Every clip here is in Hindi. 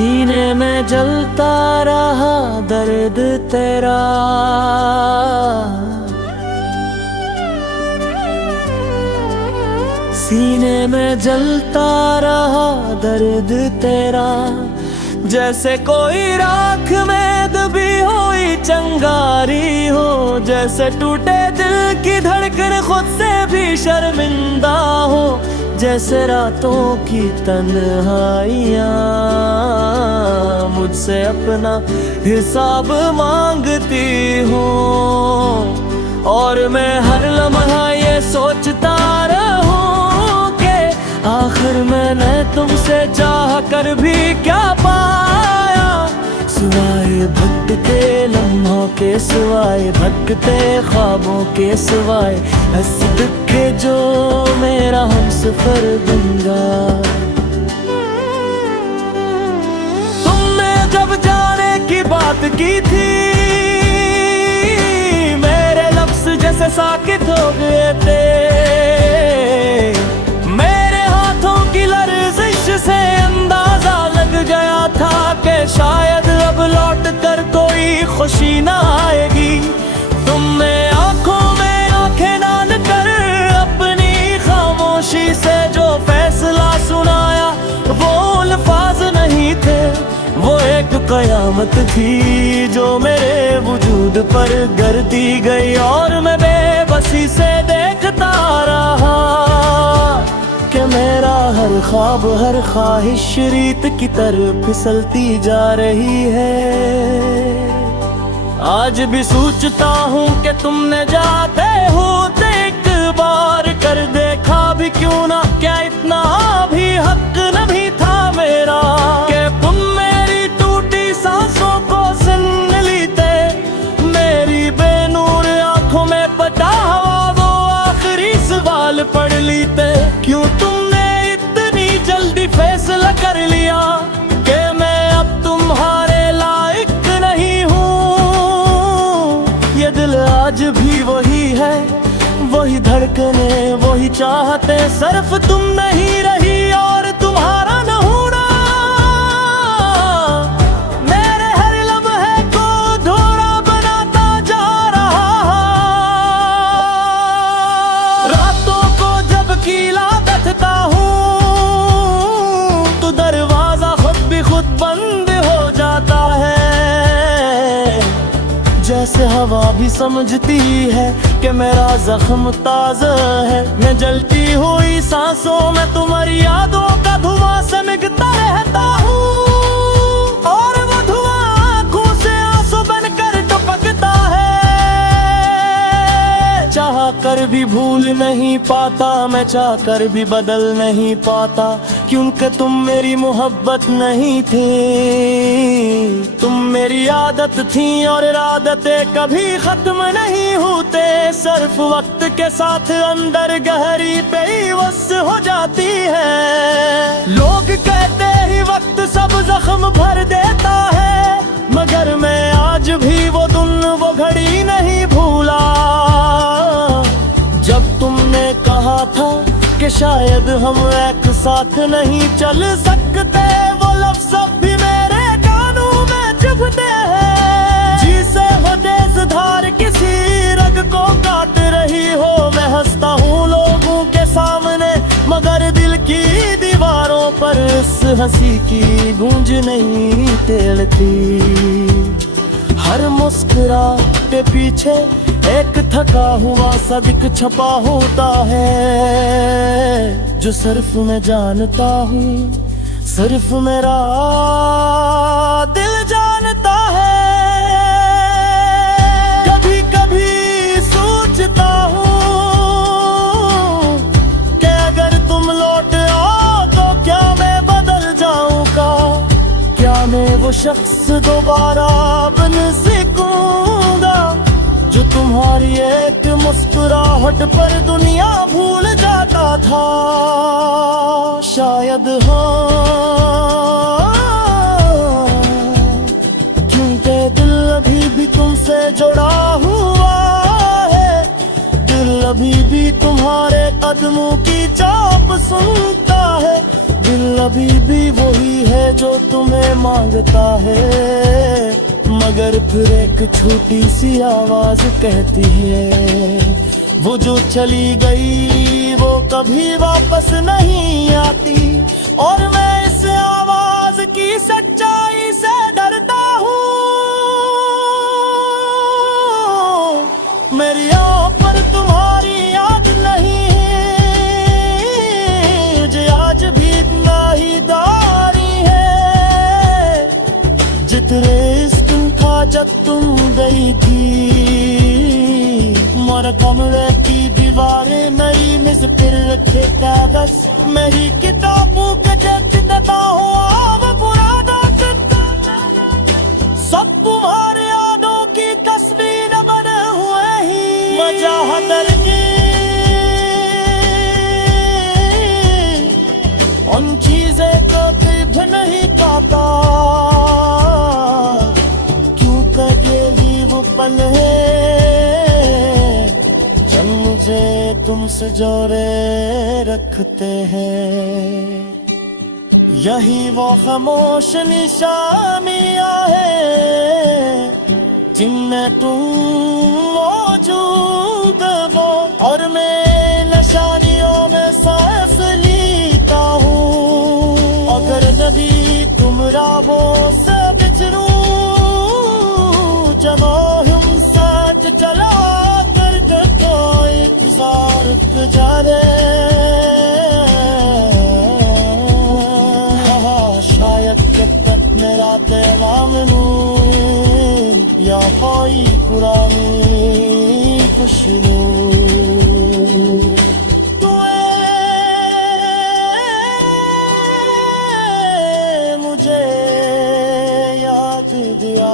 सीने में जलता रहा दर्द तेरा, सीने में जलता रहा दर्द तेरा। जैसे कोई राख में दबी हुई चिंगारी हो, जैसे टूटे दिल की धड़कन खुद से भी शर्मिंदा हो, जैसे रातों की तन्हाइयाँ मुझसे अपना हिसाब मांगती हो। और मैं हर लम्हा ये सोचता रहूं कि आखिर मैंने तुमसे चाह कर भी क्या पाया, सिवाय भटके लम्हों के, सिवाय भटकते ख्वाबों के, सिवाय हंस के जो मेरा हमसफर दूंगा। तुमने जब जाने की बात की थी, मेरे लफ्ज़ जैसे साकित हो गए थे। मेरे हाथों की लर्जिश से अंदाजा लग गया था कि शायद अब लौट कर कोई खुशी ना आएगी। तुमने आंखों में आंखें डाल कर अपनी खामोशी से जो फैसला सुनाया, वो अल्फाज नहीं थे, वो एक कयामत थी जो मेरे वजूद पर गिरती गई। और मैं बेबसी से देखता रहा कि मेरा हर ख्वाब, हर ख्वाहिश रीत की तरफ फिसलती जा रही है। आज भी सोचता हूँ कि तुमने जाते होते एक बार कर देखा भी क्यों ना, क्या इतना भी हक नहीं था मेरा कि तुम मेरी टूटी सांसों को सुन लेते, मेरी बेनूर आंखों में पटा हुआ वो आखिरी सवाल पढ़ लेते। क्यों तुमने इतनी जल्दी फैसला कर लिया कि मैं अब तुम्हारे लायक नहीं हूँ। ये दिल आज भी वही है, वही धड़कने, वही चाहते, सिर्फ तुम नहीं रही और तुम्हारा न होना मेरे हर लम्हे को अधूरा बनाता जा रहा। रातों को जब कीला गथता हूँ तो दरवाजा खुद भी खुद बंद हो जाता है। जैसे हवा भी समझती है कि मेरा जख्म ताज़ा है, मैं जलती हुई सांसों में तुम्हारी यादों का धुआं सिमटता रहता हूँ। और वो धुआं आँखों से आंसू बनकर टपकता है। चाह कर भी भूल नहीं पाता मैं, चाह कर भी बदल नहीं पाता, क्योंकि तुम मेरी मोहब्बत नहीं थी। तुम मेरी आदत थी और आदतें कभी खत्म नहीं होते, सिर्फ वक्त के साथ अंदर गहरी पेवस हो जाती है। लोग कहते ही वक्त सब जख्म भर देता है, मगर मैं आज भी वो दिन वो घड़ी नहीं भूला जब तुमने कहा था कि शायद हम एक साथ नहीं चल सकते। वो लफ्ज़ अब भी मेरे कानों में चुभते हैं, जिसे वो तेज धार किसी रग को काट रही हो। मैं हंसता हूँ लोगों के सामने, मगर दिल की दीवारों पर इस हंसी की गूंज नहीं तेलती। हर मुस्कुराहट पीछे एक थका हुआ सदिक छपा होता है, जो सिर्फ मैं जानता हूँ, सिर्फ मेरा दिल जानता है। कभी कभी सोचता हूँ कि अगर तुम लौट आओ तो क्या मैं बदल जाऊँगा, क्या मैं वो शख्स दोबारा बन सकूँगा जो तुम्हारी एक मुस्कुराहट पर दुनिया भूल जाता था। शायद हाँ, क्योंकि दिल अभी भी तुमसे जुड़ा हुआ है, दिल अभी भी तुम्हारे कदमों की चाप सुनता है, दिल अभी भी वही है जो तुम्हें मांगता है, मगर फिर एक छोटी सी आवाज कहती है वो जो चली गई वो कभी वापस नहीं आती। और मैं इस आवाज की सच्चाई से डरता हूँ। मेरी आँख पर तुम्हारी याद नहीं, मुझे आज भी इतना ही दारी है जितने इस दिन था जब तुम गई थी। मोर कमरे की दीवारें मेरी मिस फिर रखे कागज, मेरी किताबों के चित्रता हो अब पुराना सब तुम्हारे यादों की तस्वीर बने हुए ही। मजा दर्जी उन चीजें को भी नहीं पाता, क्यों कटे ही वो पल है जब मुझे तुमसे जोड़े रखते हैं। यही वो खामोश निशानियां हैं जिनमें तुम मौजूद हो, और मैं निशानियों में सांस लेता हूँ। अगर नदी तुम राहों से बिछड़ूं, जब हम साथ चला करके कोई इंतजार गुजारे। शायद जब तक मेरा दिलामनू या कोई पुरानी खुशबू मुझे याद दिया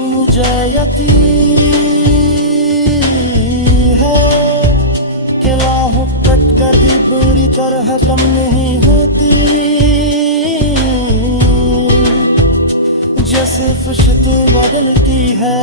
मुझे यकीन है कि राहों कट कर भी बुरी तरह कम नहीं होती, जो सिर्फ शक्ल बदलती है।